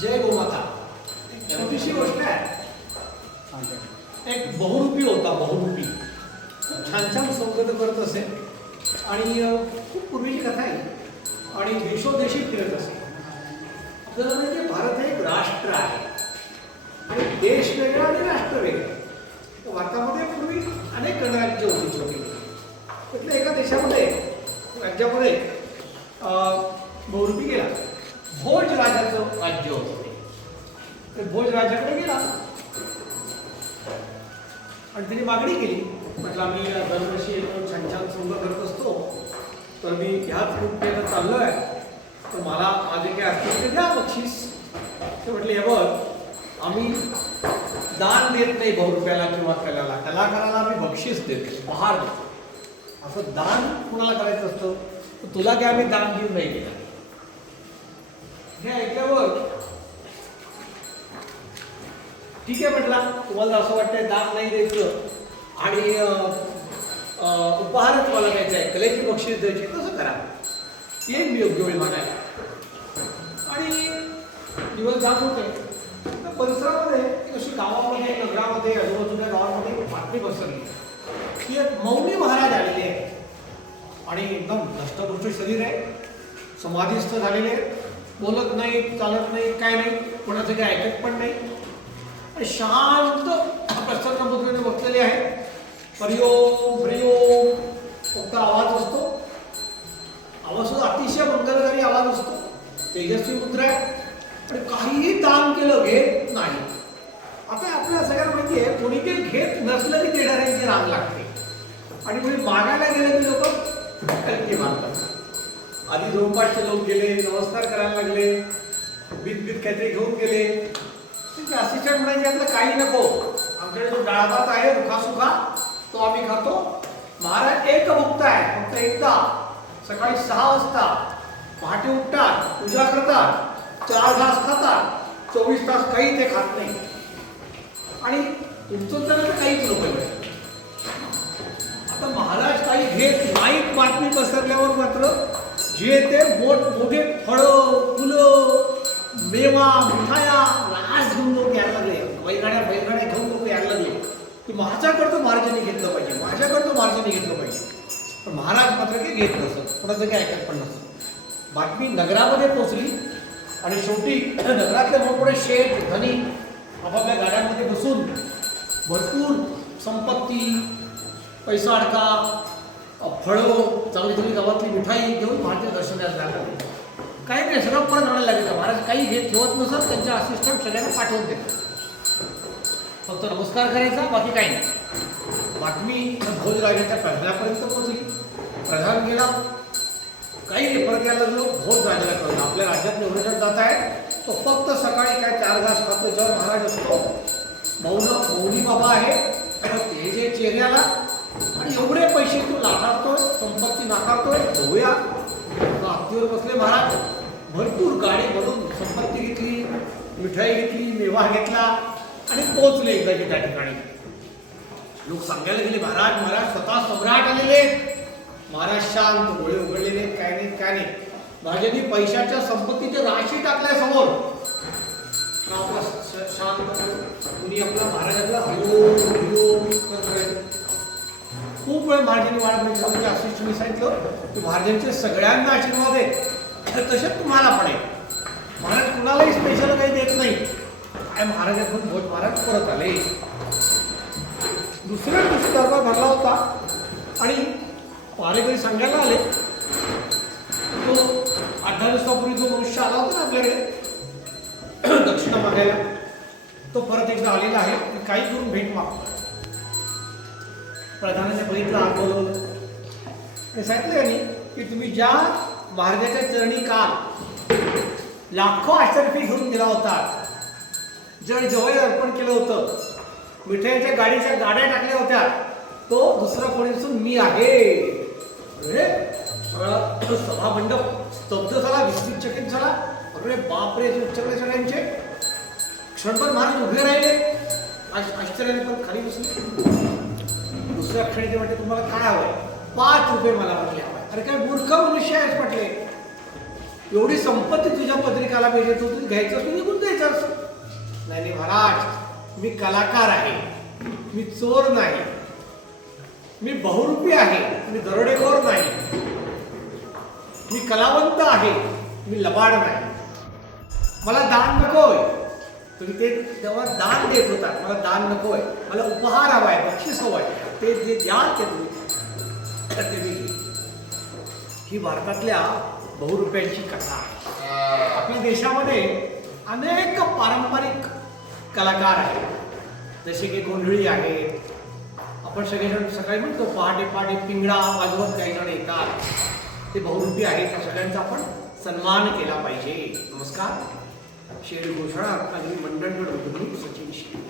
जय गोमाता. छोटीशी गोष्ट आहे. एक बहुरूपी होता, बहुरूपी खूप छान छान संगत करत असे आणि खूप पूर्वीची कथा आहे आणि देशोदेशी फिरत असे. आपल्याला म्हणजे भारत हे एक राष्ट्र आहे आणि देश वेगळा आणि राष्ट्र वेगळं. भारतामध्ये पूर्वी अनेक गणराज्य होती छोटी. त्यातल्या एका देशामध्ये राज्यामध्ये बहुरूपी गेला. भोज राजाचं राज्य होतं ते. भोज राजाकडे गेला आणि त्याने मागणी केली. म्हटलं आम्ही दरवर्षी येऊन छान छान संघ करत असतो, तर मी ह्याच रूपतेनं चाललो आहे, तर मला माझे काय असतील ते द्या बक्षीस. ते म्हटले हे बघ, आम्ही दान देत नाही बहुरूप्याला किंवा कलाकाराला आम्ही बक्षीस देतो, उपहार देतो. असं दान कुणाला करायचं असतं, तर तुला काय आम्ही दान देऊन नाही दिलं. हे ऐकल्यावर ठीक आहे म्हटला, तुम्हाला असं वाटतंय दान नाही द्यायचं आणि उपहारच मला द्यायचं आहे, कलेची बक्षीस द्यायची, तसं करा. येईल मी योग्य वेळ मागायला. आणि दिवस जात होते तर परिसरामध्ये अशी गावामध्ये नगरामध्ये आजूबाजूच्या गावामध्ये बातमी पसरली की एक मौनी महाराज आलेले आहे आणि एकदम धष्टपुष्ट शरीर आहे, समाधीस्थ झालेले, बोलत नाही, चालत नाही, काय नाही, कोणाचं काही ऐकत पण नाही, शांत प्रसन्न बुद्धीने बसलेले आहे. हरिओम हरिओम फक्त आवाज असतो. आवाज सुद्धा अतिशय मंगलकारी आवाज असतो, तेजस्वी मुद्रा आहे आणि काहीही दान केलं घेत नाही. आता आपल्याला सगळ्यांना माहिती आहे, कोणी काही घेत नसलं की देणाऱ्यांची रांग लागते आणि कोणी मागायला गेले की लोक कलकी मागतात. आधी 2-5 लोक गेले, नमस्कार करायला लागले, बीत काहीतरी घेऊन गेले. असिस्टंट म्हणायचे आपलं काही नको, आमच्याकडे जो डाळ भात आहे रुखासुखा तो आम्ही खातो. महाराज एक भुक्त आहे, फक्त एकदा सकाळी 6 वाजता पहाटे उठतात, पूजा करतात, 4 घास खातात, 24 तास काही ते खात नाही आणि तुमचं तर काहीच नको. आता महाराज काही घेत नाहीत. बातमी पसरल्यावर मात्र जे ते मोठे फळं, फुलं, मेवा, मिठाया रास घेऊन लोक यायला लागले. बैलगाड्या घेऊन लोक यायला लागले की माझ्याकडचं महाराजांनी घेतलं पाहिजे, माझ्याकडचं महाराजांनी घेतलं पाहिजे. पण महाराज मात्र काही घेत नसत, कोणाचं काही ऐकत पण नसत. बातमी नगरामध्ये पोचली आणि शेवटी नगरातले मोठमोठे शेठ धनी आपापल्या गाड्यांमध्ये बसून भरपूर संपत्ती, पैसा अडका, फळं, चांगली चांगली गावातली मिठाई घेऊन महाराज दर्शनाला लागले. काही नाही, सगळं परत आणायला लागेल. महाराज काही घेत ठेवत नसत, त्यांच्या असिस्टंट सगळ्यांना पाठवून देतात, फक्त नमस्कार करायचा, बाकी काही नाही. बातमी भोजराजाच्या प्रधानापर्यंत पोहोचली. प्रधान गेला, काही नाही, परत यायला लागलो. भोज राजाला कळलं आपल्या राज्यात एवढे जात आहेत, तो फक्त सकाळी काय 4 घास खातो. जेव्हा महाराज असतो, मौनी बाबा आहे, ते जे चेहऱ्याला आणि एवढे पैसे तू नाकारतोय, संपत्ती नाकारतोय, बघूया. हत्तीवर बसले महाराज, भरपूर गाडी भरून संपत्ती घेतली, मिठाई घेतली, मेवा घेतला आणि पोहोचले एकदाची त्या ठिकाणी. लोक सांगायला गेले महाराज महाराज स्वतः सम्राट आलेले. महाराज शांत, डोळे उघडलेले, काय नाही काय नाही. महाराजांनी पैशाच्या संपत्तीचे राशी टाकल्या समोर. शांत कुणी आपला महाराजांना हरिओम हरिओम करायचं. खूप वेळ महाराजांनी वाढ म्हणजे असिस्टंटनी सांगितलं की महाराजांचे सगळ्यांना आशीर्वाद आहे, तसेच तुम्हाला पण आहे. महाराज कुणालाही स्पेशल काही देत नाही. काय महाराजांकडून भोज महाराज परत आले. दुसऱ्या दिवशी दरबार भरला होता आणि पारेकरी सांगायला आले, तो 8-10 दिवसापूर्वी जो मनुष्य आला होता ना आपल्याकडे दक्षिणा मागायला, तो परत एकदा आलेला आहे. काही करून भेट मागतो. प्रधानाने बघितलं, हात बोलवलं, ते सांगितलं यांनी की तुम्ही ज्या महाराजाच्या चरणी काल लाखो आश्चर्यफी घेऊन गेला होता, जड जवळ अर्पण केलं होतं, मिठाईच्या गाडीच्या गाड्या टाकल्या होत्या, तो दुसरा कोणी नसून मी आहे. अरे सगळा सभामंडप स्तब्ध झाला, विस्मितचकित झाला. अरे बापरे, उच्चकडे सगळ्यांचे. क्षणभर महाराज उभे राहिले, आश्चर्याने पण खाली बसले. दुसऱ्या क्षणी ते म्हटले तुम्हाला काय हवंय? 5 रुपये मला म्हटले हवाय. अरे काय मूर्ख मनुष्य आहेस म्हटले. एवढी संपत्ती तुझ्या पत्रिकाला मिळते, तू घ्यायचं असं निघून द्यायचं असं. नाही नाही महाराज, मी कलाकार आहे, मी चोर नाही, मी बहुरूपी आहे, मी दरोडेखोर नाही, मी कलावंत आहे, मी लबाड नाही. मला दान नकोय. तुम्ही ते तेव्हा दान देत होता, मला दान नकोय, मला उपहार हवाय, बक्षीस हवंय, ते जे द्याल ते तुम्ही ते मी घेईन. ही भारतातल्या बहुरूप्यांची कथा आहे. आपल्या देशामध्ये अनेक पारंपरिक कलाकार आहेत, जसे की गोंधळी आहेत. आपण सगळेजण सकाळी म्हणतो पहाटे पहाटे पिंगळा वाजवत काही जण येतात, ते बहुरूपी आहेत. त्या सगळ्यांचा आपण सन्मान केला पाहिजे. नमस्कार. शेर घोषणा अग्नि मंडळगड सचिन शेर.